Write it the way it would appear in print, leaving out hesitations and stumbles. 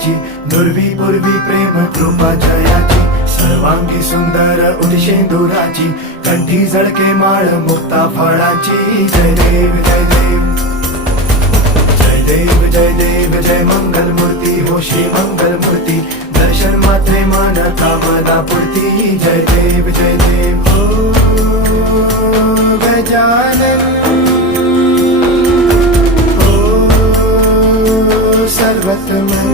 जयाची, नुरवी पूर्वी प्रेम कृपा जयाची, सर्वांगी सुंदर उदिशेंदुराची, कंठी झळके माळ मुक्ता फळाची. जय देव जय देव जय देव जय देव जय मंगल मूर्ती हो श्री मंगल मूर्ती, दर्शन मात्रे मन कामना पूर्ती. जय देव जय देव ओ गजानन ओ सर्वतमन